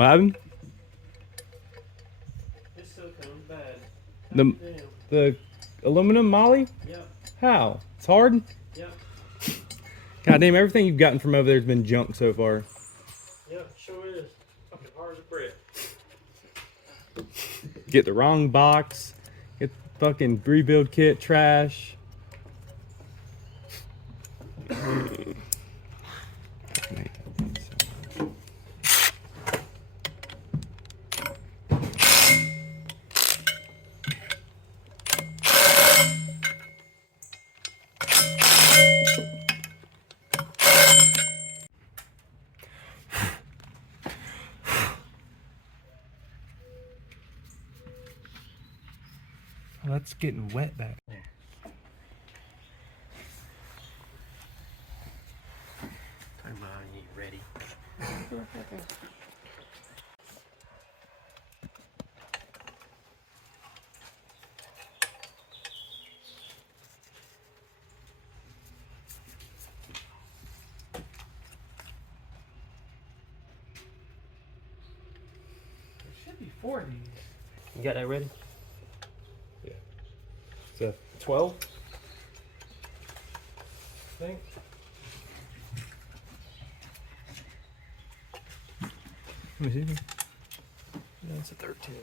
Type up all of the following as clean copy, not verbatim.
What happened? This silicone's bad. The aluminum molly? Yep. How? It's hard? Yep. God damn, everything you've gotten from over there has been junk so far. Yep, sure is. Fucking hard as a brick. Get the wrong box. Get the fucking rebuild kit trash. Oh, that's getting wet back there. Turn mine, you ready. There should be 4 of these. You got that ready? Yeah. It's a 12? I think. Let me see. Yeah, it's a 13.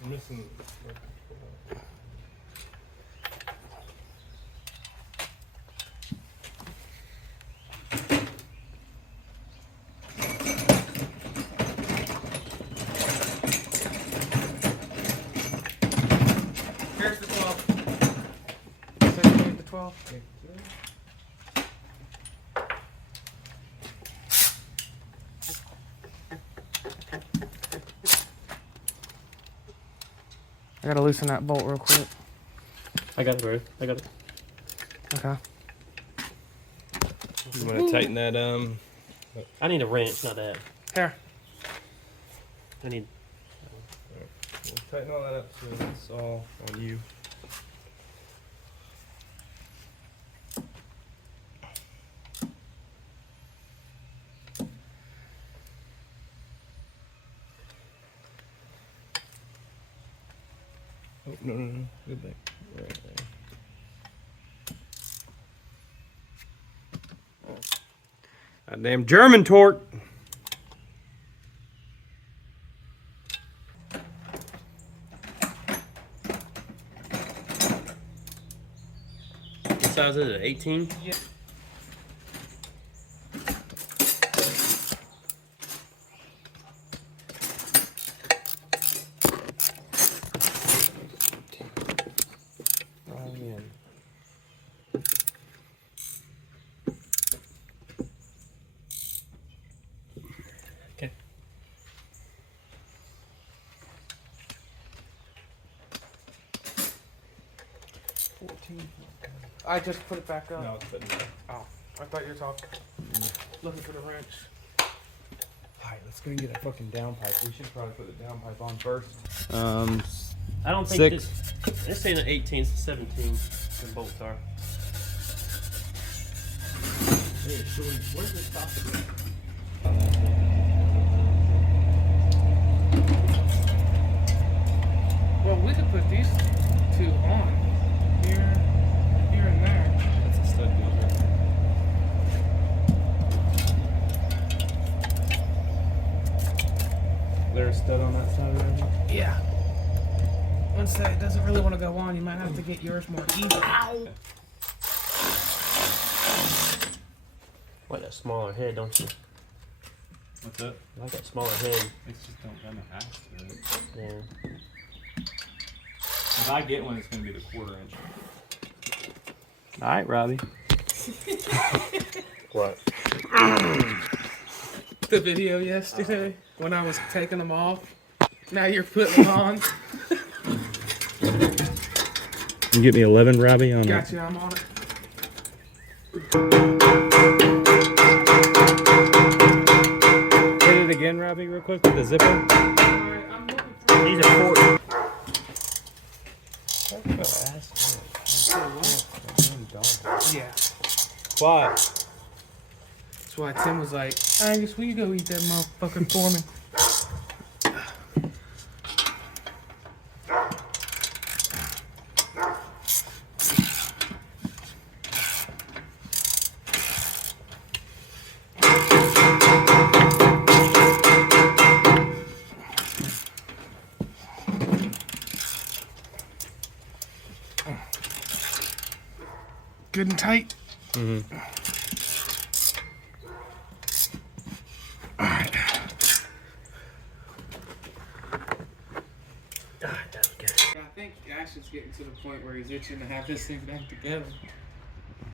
I'm missing. Here's the 12. 17 to 12. I gotta loosen that bolt real quick. I got it, bro. I got it. Okay. You want to tighten that? I need a wrench, not that. Here. I need. We'll tighten all that up so it's all on you. Oh, no. Go back. Right there. God damn German torque. What size is it? 18? Yeah. Okay. I just put it back up. No, it's fitting there. Oh, I thought you were talking. Looking for the wrench. Alright, let's go and get a fucking down pipe. We should probably put the down pipe on first. I don't think 6. this ain't an 18, it's a 17. The bolts are. Hey, where's this stop? Well, we could put these 2 on. Here and there. That's a stud deal here. There's a stud on that side of it. Yeah. Once that doesn't really want to go on, you might have to get yours more even. Ow! Like that smaller head, don't you? What's that? I like that smaller head. It's just don't kind of ask to it. Yeah. If I get one, it's going to be the 1/4 inch. Alright, Robbie. What? The video yesterday when I was taking them off. Now you're putting them on. You get me 11, Robbie, on that. Gotcha, I'm on it. Hit it again, Robbie, real quick with the zipper. Alright, I'm looking for These are 40. Yeah. Why? That's why Tim was like, Angus, will you go eat that motherfucker for me? Good and tight. Mm-hmm. Alright. God, that was good. I think Ashton's getting to the point where he's itching to have this thing back together.